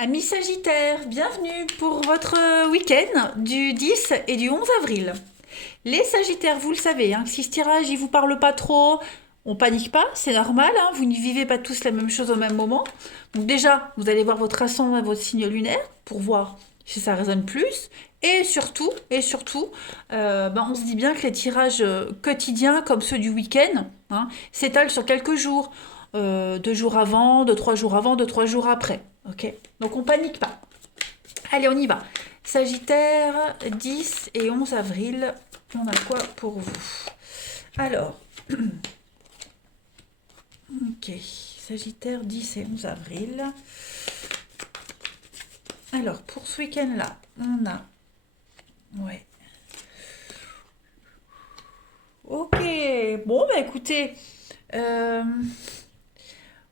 Amis Sagittaires, bienvenue pour votre week-end du 10 et du 11 avril. Les Sagittaires, vous le savez, hein, si ce tirage il vous parle pas trop, on panique pas, c'est normal, hein, vous ne vivez pas tous la même chose au même moment. Donc déjà, vous allez voir votre ascendant et votre signe lunaire pour voir si ça résonne plus. Et surtout, on se dit bien que les tirages quotidiens comme ceux du week-end s'étalent sur quelques jours. 2 jours avant, 2, 3 jours avant, 2, 3 jours après. Ok. Donc on panique pas. Allez, on y va. Sagittaire, 10 et 11 avril. On a quoi pour vous? Alors, ok. Sagittaire, 10 et 11 avril. Alors, pour ce week-end-là, on a... Ouais. Ok. Bon, bah écoutez... euh,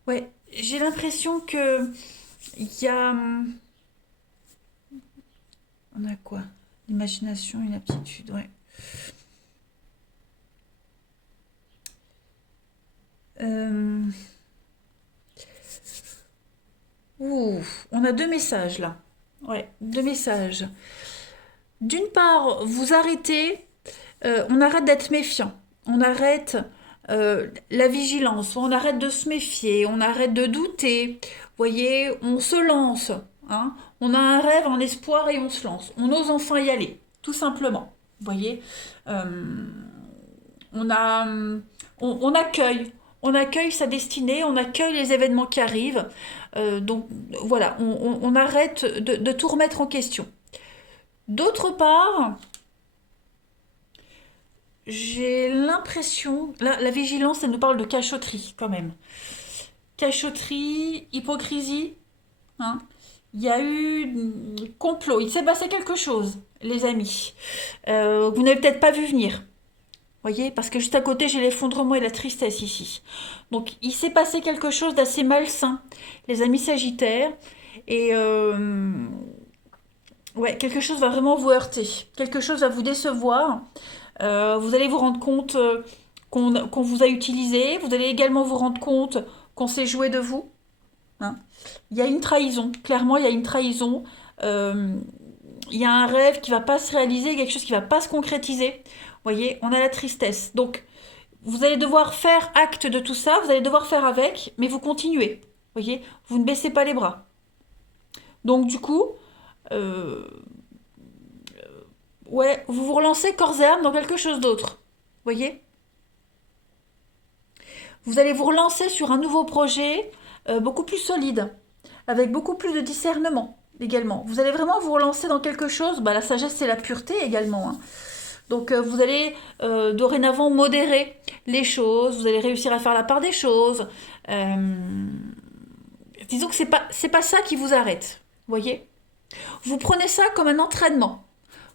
Ouais, j'ai l'impression que... Il y a... On a quoi? L'imagination, une aptitude, ouais. Euh, Ouh, on a deux messages là. Ouais, deux messages. D'une part, vous arrêtez, on arrête d'être méfiant. On arrête la vigilance, on arrête de se méfier, on arrête de douter. Vous voyez, on se lance. Hein. On a un rêve, un espoir et on se lance. On ose enfin y aller, tout simplement. Vous voyez, Euh, on a, on accueille. On accueille sa destinée, on accueille les événements qui arrivent. Donc voilà, on arrête de tout remettre en question. D'autre part, j'ai l'impression, la vigilance, elle nous parle de cachotterie quand même. Cachotterie, hypocrisie, hein. Il y a eu complot, il s'est passé quelque chose, les amis. Vous n'avez peut-être pas vu venir. Voyez, parce que juste à côté, j'ai l'effondrement et la tristesse ici. Donc, il s'est passé quelque chose d'assez malsain, les amis Sagittaires. Et ouais, quelque chose va vraiment vous heurter. Quelque chose va vous décevoir. Vous allez vous rendre compte qu'on vous a utilisé. Vous allez également vous rendre compte qu'on s'est joué de vous. Hein. Il y a une trahison. Clairement, il y a une trahison. Euh, il y a un rêve qui va pas se réaliser, quelque chose qui va pas se concrétiser. Vous voyez, on a la tristesse. Donc, vous allez devoir faire acte de tout ça, vous allez devoir faire avec, mais vous continuez. Vous voyez, vous ne baissez pas les bras. Donc, du coup, euh, ouais, vous vous relancez corps et âme dans quelque chose d'autre. Vous voyez, vous allez vous relancer sur un nouveau projet beaucoup plus solide, avec beaucoup plus de discernement également. Vous allez vraiment vous relancer dans quelque chose, bah, la sagesse et la pureté également. Hein. Donc vous allez dorénavant modérer les choses, vous allez réussir à faire la part des choses. Euh, Disons que c'est pas ça qui vous arrête. Vous voyez? Vous prenez ça comme un entraînement,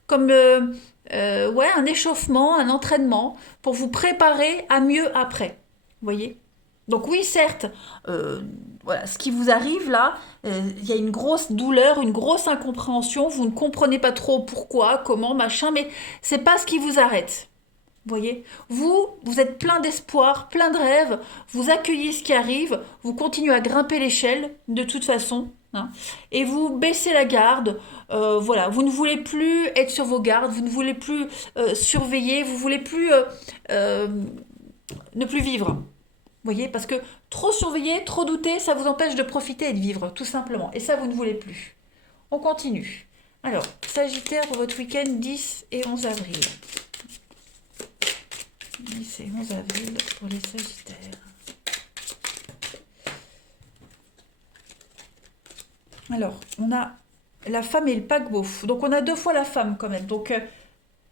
comme ouais, un échauffement, un entraînement pour vous préparer à mieux après. Vous voyez? Donc oui, certes, euh, voilà, ce qui vous arrive là, il y a une grosse douleur, une grosse incompréhension, vous ne comprenez pas trop pourquoi, comment, machin, mais c'est pas ce qui vous arrête. Vous voyez, vous êtes plein d'espoir, plein de rêves, vous accueillez ce qui arrive, vous continuez à grimper l'échelle de toute façon, hein, et vous baissez la garde. Voilà, vous ne voulez plus être sur vos gardes, vous ne voulez plus surveiller, vous voulez plus euh, ne plus vivre. Vous voyez, parce que trop surveiller, trop douter, ça vous empêche de profiter et de vivre, tout simplement. Et ça, vous ne voulez plus. On continue. Alors, Sagittaire pour votre week-end 10 et 11 avril. 10 et 11 avril pour les Sagittaires. Alors, on a la femme et le paquebot. Donc, on a deux fois la femme quand même. Donc,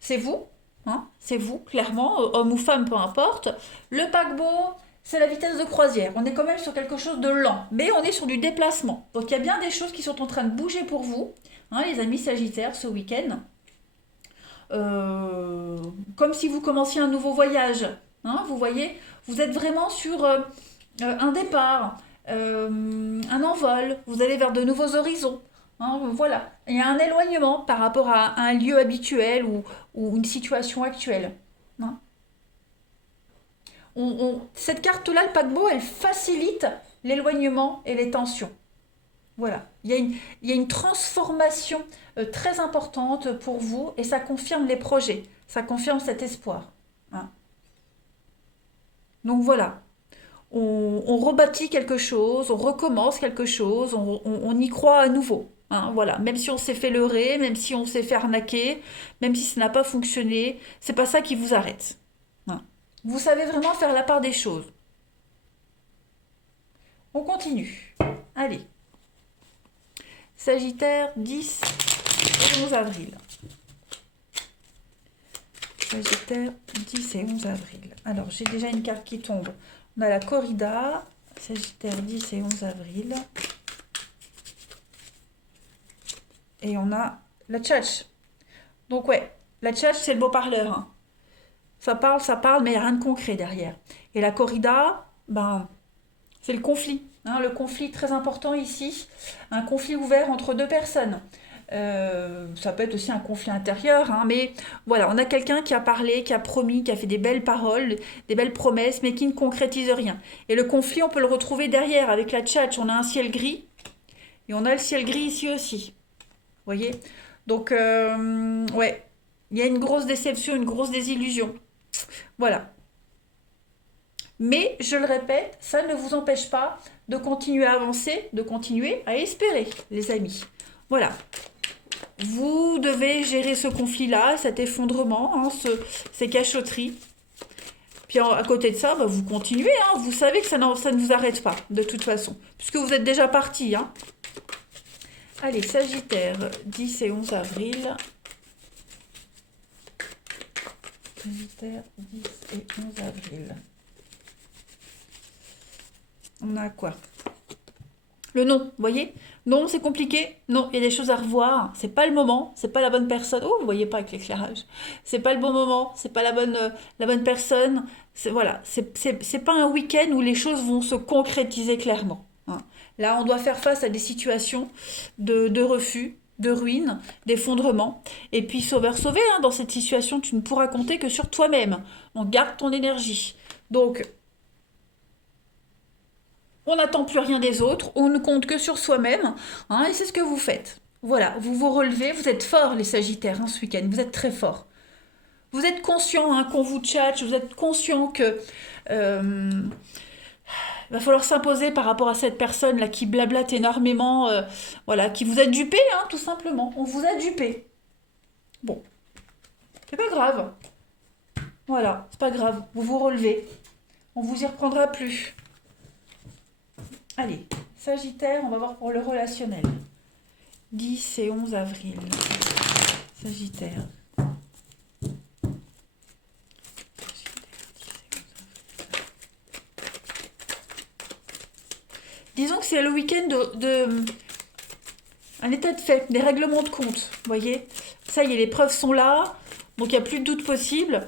c'est vous, hein, c'est vous, clairement, homme ou femme, peu importe. Le paquebot, c'est la vitesse de croisière. On est quand même sur quelque chose de lent, mais on est sur du déplacement. Donc, il y a bien des choses qui sont en train de bouger pour vous, hein, les amis Sagittaires, ce week-end. Euh, Comme si vous commenciez un nouveau voyage. Hein, vous voyez, vous êtes vraiment sur un départ, un envol, vous allez vers de nouveaux horizons. Hein, voilà, il y a un éloignement par rapport à un lieu habituel ou une situation actuelle. Hein. Cette carte-là, le paquebot, elle facilite l'éloignement et les tensions. Voilà, il y a une transformation très importante pour vous et ça confirme les projets, ça confirme cet espoir, hein. Donc voilà, on rebâtit quelque chose, on recommence quelque chose, on y croit à nouveau, hein, voilà. Même si on s'est fait leurrer, même si on s'est fait arnaquer, même si ça n'a pas fonctionné, c'est pas ça qui vous arrête, hein. Vous savez vraiment faire la part des choses. On continue. Allez. Sagittaire, 10 et 11 avril. Sagittaire, 10 et 11 avril. Alors, j'ai déjà une carte qui tombe. On a la corrida. Sagittaire, 10 et 11 avril. Et on a la tchatch. Donc, ouais, la tchatch, c'est le beau parleur, hein. Ça parle, mais il n'y a rien de concret derrière. Et la corrida, ben, c'est le conflit, hein, le conflit très important ici, un conflit ouvert entre deux personnes. Ça peut être aussi un conflit intérieur, hein, mais voilà, on a quelqu'un qui a parlé, qui a promis, qui a fait des belles paroles, des belles promesses, mais qui ne concrétise rien. Et le conflit, on peut le retrouver derrière avec la tchatch. On a un ciel gris et on a le ciel gris ici aussi. Vous voyez? Donc, ouais, il y a une grosse déception, une grosse désillusion. Voilà. Mais, je le répète, ça ne vous empêche pas de continuer à avancer, de continuer à espérer, les amis. Voilà. Vous devez gérer ce conflit-là, cet effondrement, hein, ces cachotteries. Puis à côté de ça, bah, vous continuez, hein. Vous savez que ça ne vous arrête pas, de toute façon, puisque vous êtes déjà parti, hein. Allez, Sagittaire, 10 et 11 avril. Sagittaire, 10 et 11 avril. On a quoi? Le non, vous voyez? Non, c'est compliqué. Non, il y a des choses à revoir. C'est pas le moment. C'est pas la bonne personne. Oh, vous voyez pas avec l'éclairage. C'est pas le bon moment. C'est pas la bonne personne. Voilà. C'est pas un week-end où les choses vont se concrétiser clairement, hein. Là, on doit faire face à des situations de refus, de ruine, d'effondrement. Et puis, sauveur sauvé, hein, dans cette situation, tu ne pourras compter que sur toi-même. On garde ton énergie. Donc, on n'attend plus rien des autres, on ne compte que sur soi-même, hein, et c'est ce que vous faites. Voilà, vous vous relevez, vous êtes forts les Sagittaires, hein, ce week-end, vous êtes très forts. Vous êtes conscient, hein, qu'on vous tchatche, vous êtes conscient que va falloir s'imposer par rapport à cette personne-là qui blablate énormément, voilà, qui vous a dupé, hein, tout simplement. On vous a dupé. Bon, c'est pas grave. Voilà, c'est pas grave, vous vous relevez. On vous y reprendra plus. Allez, Sagittaire, on va voir pour le relationnel. 10 et 11 avril. Sagittaire. Disons que c'est le week-end un état de fait, des règlements de compte. Vous voyez? Ça y est, les preuves sont là, donc il n'y a plus de doute possible.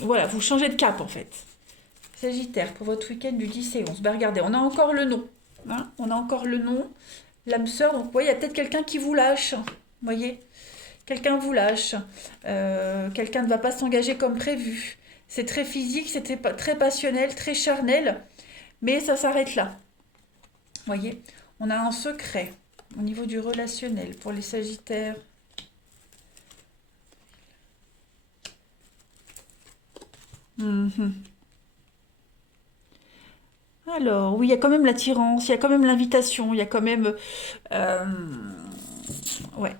Voilà, vous changez de cap en fait. Sagittaire, pour votre week-end du 10 et 11. Ben regardez, on a encore le nom, hein, on a encore le nom, l'âme sœur. Donc, vous voyez, il y a peut-être quelqu'un qui vous lâche. Vous voyez? Quelqu'un vous lâche. Quelqu'un ne va pas s'engager comme prévu. C'est très physique, c'était très passionnel, très charnel. Mais ça s'arrête là. Vous voyez? On a un secret au niveau du relationnel pour les Sagittaires. Alors, oui, il y a quand même l'attirance, il y a quand même l'invitation, il y a quand même... ouais.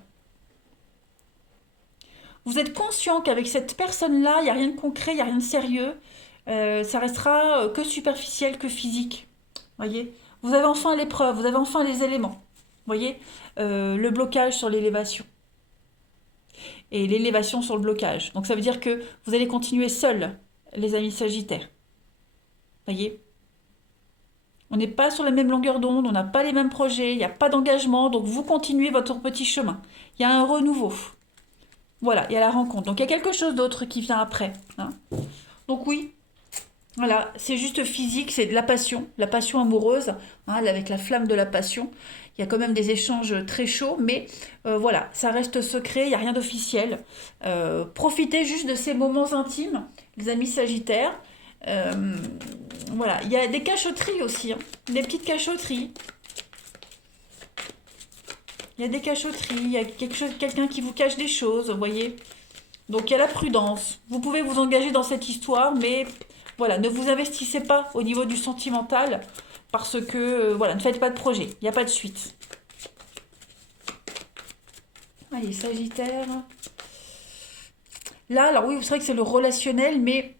Vous êtes conscient qu'avec cette personne-là, il n'y a rien de concret, il n'y a rien de sérieux. Ça restera que superficiel, que physique. Voyez? Vous avez enfin l'épreuve, vous avez enfin les éléments. Voyez? Le blocage sur l'élévation. Et l'élévation sur le blocage. Donc ça veut dire que vous allez continuer seul, les amis Sagittaires. Voyez? On n'est pas sur la même longueur d'onde, on n'a pas les mêmes projets, il n'y a pas d'engagement, donc vous continuez votre petit chemin. Il y a un renouveau. Voilà, il y a la rencontre. Donc il y a quelque chose d'autre qui vient après, hein. Donc oui, voilà, c'est juste physique, c'est de la passion amoureuse, hein, avec la flamme de la passion. Il y a quand même des échanges très chauds, mais voilà, ça reste secret, il n'y a rien d'officiel. Profitez juste de ces moments intimes, les amis Sagittaires. Voilà, il y a des cachotteries aussi, hein, des petites cachotteries. Il y a des cachotteries, il y a quelqu'un qui vous cache des choses, vous voyez. Donc il y a la prudence. Vous pouvez vous engager dans cette histoire, mais voilà, ne vous investissez pas au niveau du sentimental parce que, voilà, ne faites pas de projet, il n'y a pas de suite. Allez, Sagittaire. Là, alors oui, c'est vrai que c'est le relationnel, mais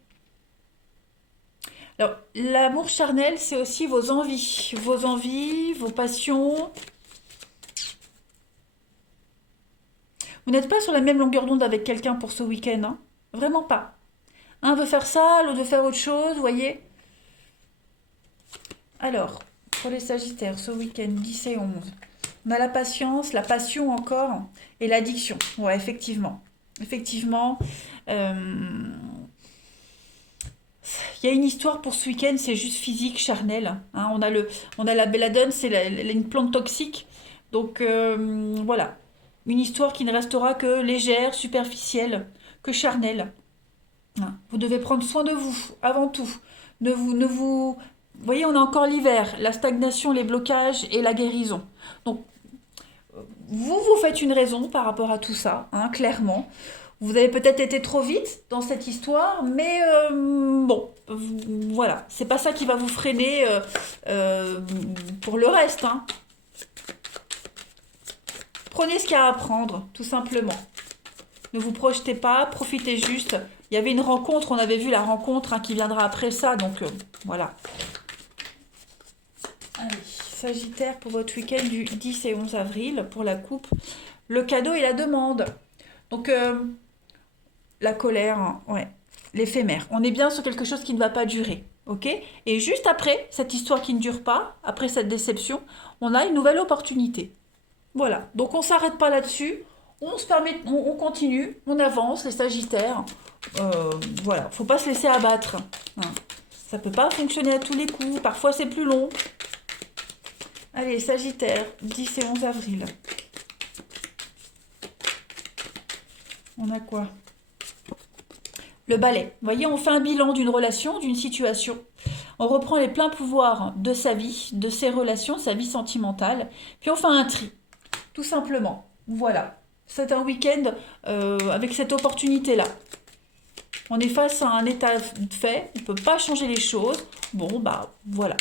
alors, l'amour charnel, c'est aussi vos envies, vos passions. Vous n'êtes pas sur la même longueur d'onde avec quelqu'un pour ce week-end, hein. Vraiment pas. Un veut faire ça, l'autre veut faire autre chose, vous voyez. Alors, pour les Sagittaires, ce week-end, 10 et 11, on a la patience, la passion encore, et l'addiction. Ouais, effectivement. Effectivement. euh, Il y a une histoire pour ce week-end, c'est juste physique, charnel, hein. On a la belladone, c'est une plante toxique. Donc voilà, une histoire qui ne restera que légère, superficielle, que charnelle, hein. Vous devez prendre soin de vous, avant tout. Vous voyez, on a encore l'hiver, la stagnation, les blocages et la guérison. Donc vous faites une raison par rapport à tout ça, hein, clairement. Vous avez peut-être été trop vite dans cette histoire, mais bon, voilà, c'est pas ça qui va vous freiner euh, pour le reste, hein. Prenez ce qu'il y a à apprendre, tout simplement. Ne vous projetez pas, profitez juste. Il y avait une rencontre, on avait vu la rencontre, hein, qui viendra après ça, donc voilà. Allez, Sagittaire pour votre week-end du 10 et 11 avril, pour la coupe, le cadeau et la demande. Donc, la colère, hein, ouais, l'éphémère. On est bien sur quelque chose qui ne va pas durer, ok? Et juste après cette histoire qui ne dure pas, après cette déception, on a une nouvelle opportunité. Voilà. Donc on s'arrête pas là-dessus. On se permet, on continue, on avance, les Sagittaires. Voilà, faut pas se laisser abattre, hein. Ça peut pas fonctionner à tous les coups. Parfois c'est plus long. Allez, Sagittaire, 10 et 11 avril. On a quoi? Le balai. Vous voyez, on fait un bilan d'une relation, d'une situation. On reprend les pleins pouvoirs de sa vie, de ses relations, sa vie sentimentale. Puis on fait un tri, tout simplement. Voilà. C'est un week-end avec cette opportunité-là. On est face à un état de fait, on ne peut pas changer les choses. Bon, bah voilà.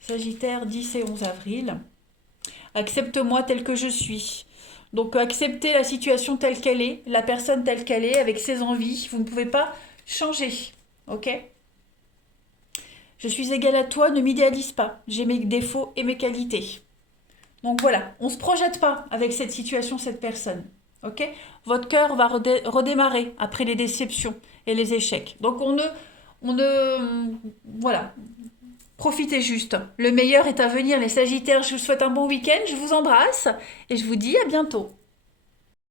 Sagittaire, 10 et 11 avril. Accepte-moi tel que je suis. Donc acceptez la situation telle qu'elle est, la personne telle qu'elle est, avec ses envies. Vous ne pouvez pas changer. Ok? Je suis égale à toi, ne m'idéalise pas. J'ai mes défauts et mes qualités. Donc voilà, on ne se projette pas avec cette situation, cette personne. Ok? Votre cœur va redémarrer après les déceptions et les échecs. Donc voilà, profitez juste. Le meilleur est à venir, les Sagittaires. Je vous souhaite un bon week-end, je vous embrasse et je vous dis à bientôt.